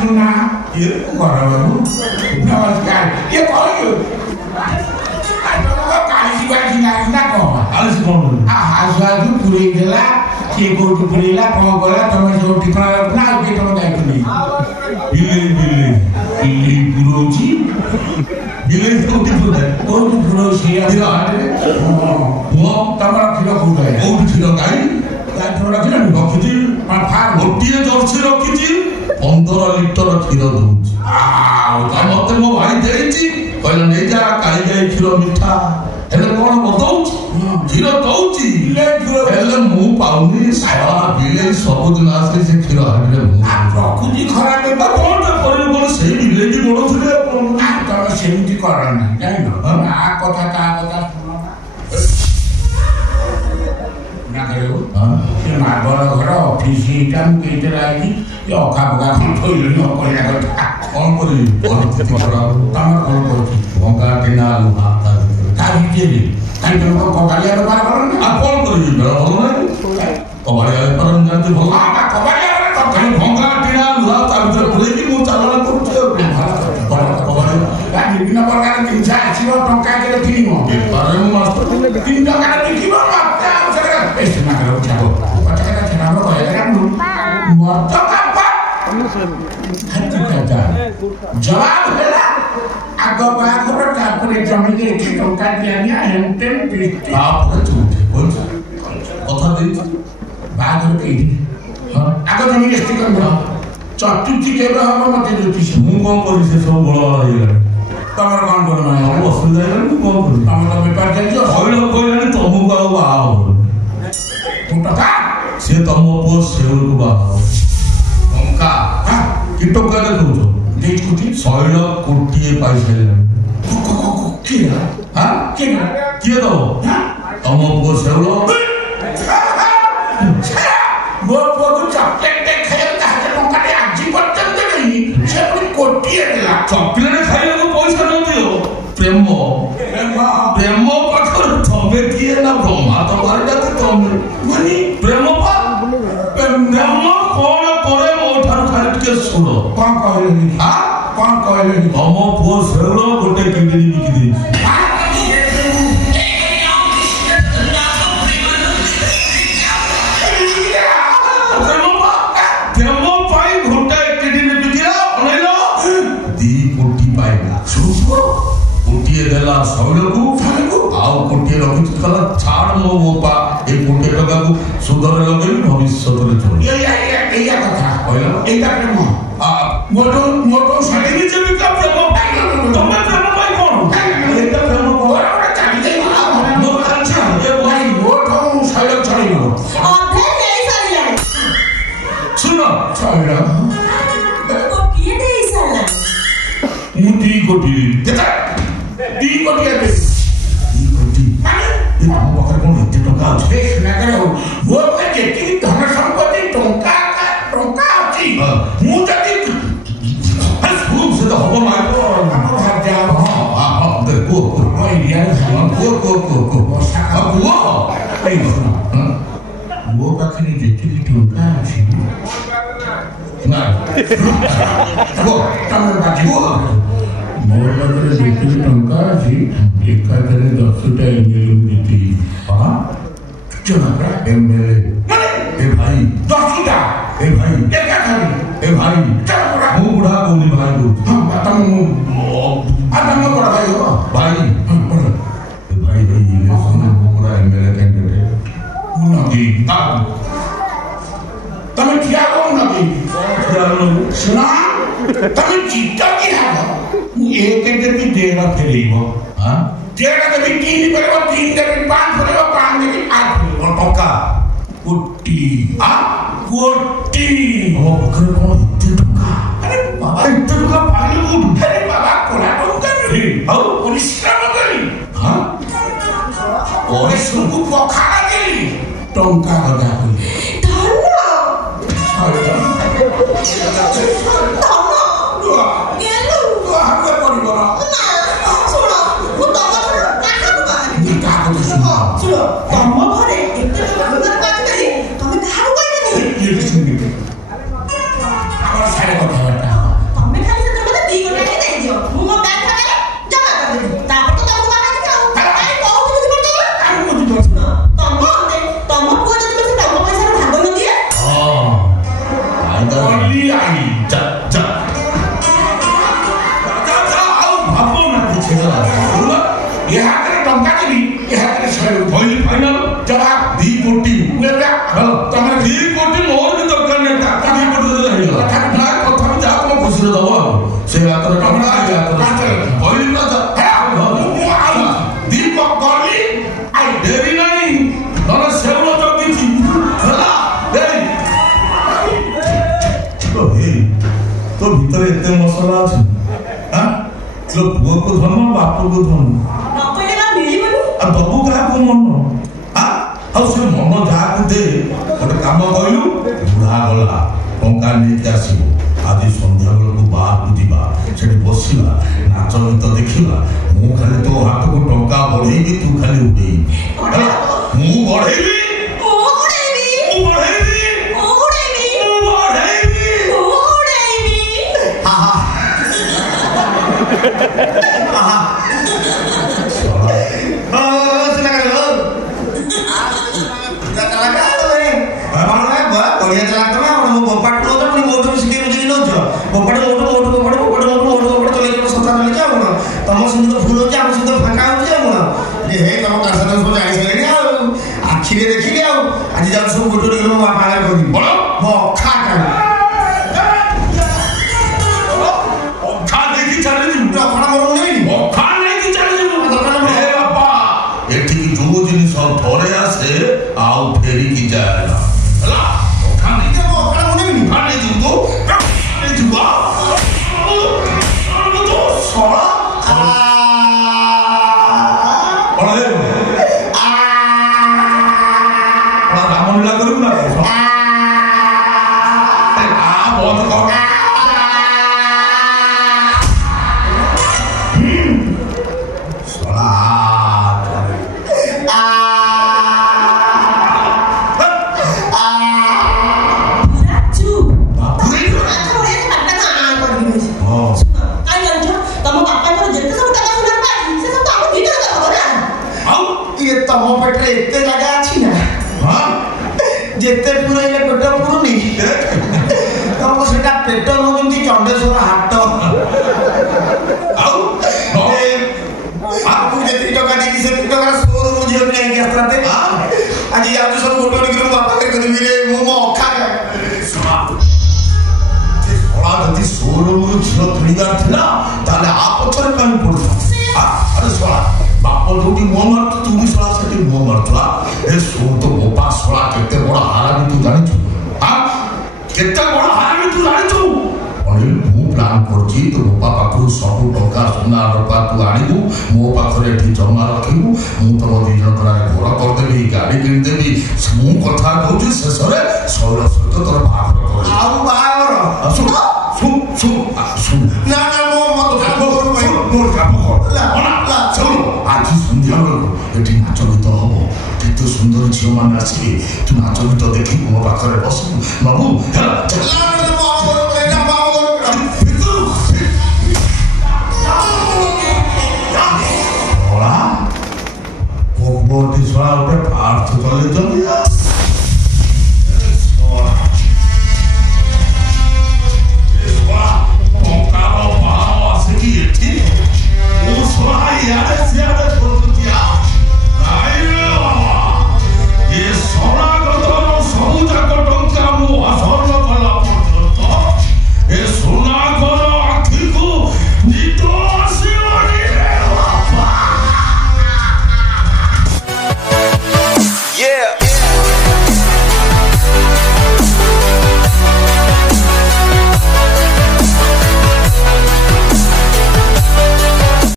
सुना ये घर बाबू नमस्कार ये कौन काली बाजी ना कौन आलिस कौन आजू पूरे गला के कोट पूरेला कौन गला तुम जो ठिकाना ना के तुम दायित्व नहीं बिल्ली पुरोजी बिल्ली कोट पुरोजी आदि आदि वो तमरा किलो कोट है कोट किलो गाई थोड़ा किलो रखी फार गोटे जर्सी रखी 15 लिटर क्षीर दूची मत मो भाई देती कहले नहीं जा काई गाई क्षीर मिठा हेले कौन बताऊची क्षीर दौची हेले मु पाउनी सारा बिले सबुदिन आसे से क्षीर हाडले मु प्रकृति खराब है कौन करे बोल से बिले की बड़ो थले तब सेमती करना जाई न आ कथा ता कथा ना करो से मारबड़ घर ऑफिस काम केते लागी ये अखा बगा थोइल न कोइला कथा कौन करी परिस्थिति खराब तम कौन करती भंगा टिना लुहा तारी केली काई को कबाड़िया व्यापार करन आ कौन करी बेला भलो नै कबाड़िया व्यापार जानते भलो आ कबाड़िया तो कहीं भंगा टिना लुहा तारी पुरे की मु चालन करते कबाड़िया विभिन्न प्रकार जिनसा आसीबो टंका के किनिमो व्यापार मु मास्टर 3 टका बिकिबो मात्रा ऐसे ना करो क्या पता का छना रो है मर्द का जवाब है आगो बागो तापरे जमी के एक टंका दिया एंटेन पिस्टी आप झूठे बोल कथा दे बागो के हां आगो जमी के स्टिकर दो चतुर्थी के हम मते ज्योतिष मु कोन करी से सब बड़ बड़ हे गला तमर कोन कोन माने असुविधा है मु कोन करी तमर तो व्यापार चल जो होइलो कोइलानी तमु को बाओ टका से तम पो सेउल को बाओ टंका हां कि टंका दे दो देख कोटी 100 कोटी पैसा ले किया हां किया दो तम पो सेउल वो को चॉकलेट दे खाए ताके टंका दे आजी पर्यंत नहीं से पूरी कोटी देला चॉकलेट खाइले को पैसा न दियो प्रेम पठर तबे किए ना ब्रह्मा तो मारते तमे मानी प्रेम कौन करे मोठार खाट के सुनो कौन कहले हां कौन कहले हम पो सेलो गोटे किडनी बिकी दे देला सौलकू आउ कोटी रखि कला छाड़ मो मोपा ए कोटी टका को सुधर लगे भविष्य रे छोड़ ये कथा कहला एटा प्रेम आ मोटो साडी नि जेबी का प्रेम तमे प्रेम भाई कोन एटा प्रेम कोरा चाली दे मो अच्छा ए भाई मोटो साइड छाड़िनो अधे नहीं सारिया सुनो साइड कोटी दे साला मुटी कोटी देता 3 कोटी है 3 कोटी माने ये हम बकर कोन इतने टका है ना करो वो में जेती धन संपत्ति टंका अछि मु जति बस खूब से तो हो मारो भाग जा हां दे को ये को अब वो ए वो बकरी जेती टंका अछि ना वो तम बाजी वो मोर लगे जेती टंका अछि एकाधरे 10टा एमएलए नीति हां चना एमएलए ए भाई 10टा ए भाई एकाधरे ए भाई चला मु बुढ़ा कोनी भाई को हां तम बड़ा भाई हो भाई ए भाई ये सुन बुढ़ा एमएलए कैंडिडेट उनकी तमे क्या को उनकी सुना तमे जीता की है एक भी देना फेलेगो हां देना कभी 3 करेगा 3 करेगा 5 करेगा 5 करेगा 8 करेगा टका कोटी हां कोटी ओ बकरे कौन इतने टका अरे बाबा इतने टका पानी उठ अरे बाबा कोला टका रे हां परिश्रम करी हां और सुकु पखाड़ा देली टंका गदा करी ଗଲି ଆଇ ଯା ଯା ଆଉ ଭାବ ନା କିଛି ଏ ହାତରେ ଟଙ୍କା ଦେବି ଏ ହାତରେ କହିଲି ଫାଇନାଲ ଯାହା 2 କୋଟି ତମେ 2 କୋଟି ମୋର ବି ଦରକାର ନାହିଁ 2 କୋଟି ଦେଲେ ହେଇଗଲା କଥା ବି ଯାହା ତମ ଖୁସିରେ ଦବ ଆଉ ସେ ହାତରେ ଟଙ୍କା କହିଲି ନା ଡେରି ନାହିଁ ତମେ ସେଉଳ ଜଗିଛି ହେଲା ତୋ ଭିତରେ ଏତେ ମସଲା ଅଛି ତୋ ପୁଅକୁ ଧନ ବାପକୁ ଧନ ଆଉ ଦବୁ କାହାକୁ ମନ ଆଉ ସେ ମନ ଯାହାକୁ ଦେ ଗୋଟେ କାମ କହିଲୁ ବୁଢା ଗଲା ଟଙ୍କା ନେଇକି ଆସିବୁ ଆଜି ସନ୍ଧ୍ୟା ବେଳକୁ ବାହାରକୁ ଯିବା ସେଠି ବସିବା ନାଚ ଗୀତ ଦେଖିବା ମୁଁ ଖାଲି ତୋ ହାତକୁ ଟଙ୍କା ବଢେଇବି ତୁ ଖାଲି ଉଠେଇବି ମୁଁ ବଢେଇବି ତମ ସହିତ ଭୁଲ ହଉଛି ଆମ ସହିତ ଫାଙ୍କା ହଉଛି ଆଉ ହେ ତମ କାଶ ସବୁ ଜାଣିସାରିଲେଣି ଆଉ ଆଖିରେ ଦେଖିଲି ଆଉ ଆଜି ଯାଉଛି ସବୁ ଗୋଟେ ମୋ ବାପା ଆଗରେ କରିବି ଅଖା ଦେଇକି ଚାଲିଯିବୁ ଅଖା ମୋର ନେବିନି ଅଖା ନେଇକି ଚାଲିଯିବୁ ଏଠିକି ଯୋଉ ଜିନିଷ ଥରେ ଆସେ ଆଉ ଫେରିକି ଯାଏ ନା ହେଲା ଅଖା ନେଇକି ଅଖା ମୁଁ ନେବିନି ଅଖା ନେଇଯିବୁ ନେଇଯିବୁ ସଳା ରାମଲୀଳା କରିବୁ ନା ତମ ପେଟରେ ଏତେ ଜାଗା ଅଛି ନା ଯେତେ ପୁରେଇଲେ ପେଟ ପୁରୁନି ତମ ସେଟା ପେଟ ନୁହଁ ଯେମିତି ଚଣ୍ଡେଶ୍ୱର ହାଟ ଆଉ ଯେତିକି ଟଙ୍କା ଦେଇକି ସେତିକି ଟଙ୍କା ସୋରୁମ୍ ଝିଅ ନେଇକି ଆସିଥାନ୍ତେ ଆଜି ଯାଉଛି ସବୁ ଗୋଟେ ଗୋଟେ ମୋ ବାପା କରିବି ରେ ମୁଁ ମୋ ଅଖା ଯଦି ସୋରୁମ୍ରୁ ଝିଅ କିଣିବାର ଥିଲା ତାହେଲେ ଆ ପଛରେ କାହିଁ ପଡୁଛ ଆରେ ଶଳା ବାପ ଯୋଉଠି ମୁହଁ ମାରୁଛୁ ତୁ ବି ଶଳା ସେଠି ମୁହଁ ମାରୁଛୁ ଏ ଶୋ ତ ବୋପା ଶଳା କେତେ ବଡ ହାରାମି ତୁ ଜାଣିଛୁ କେତେ ବଡ ହାରାମି ତୁ ଜାଣିଛୁ ମୁଁ ପ୍ଲାନ୍ କରୁଛି ତୋ ବୋପା ପାଖରୁ ସବୁ ଟଙ୍କା ସୁନା ରୂପା ତୁ ଆଣିବୁ ମୋ ପାଖରେ ଏଠି ଜମା ରଖିବୁ ମୁଁ ତମ 2 ଜଣଙ୍କର ଘର କରିଦେବି ଗାଡି କିଣିଦେବି ମୁଁ କଥା କହୁଛି ଶେଷରେ ଶୈଳ ସହିତ ତୋର ବାହାଘର କରିବି ଆଉ ବାହାଘର ଆଜି ସନ୍ଧ୍ୟା ବେଳକୁ ଏଠି ନାଚ ଗୀତ ହବ କେତେ ସୁନ୍ଦର ଝିଅ ମାନେ ଆସିବେ ତୁ ନାଚ ଗୀତ ଦେଖି ମୋ ପାଖରେ ବସିବୁ ବାବୁ ହେଲା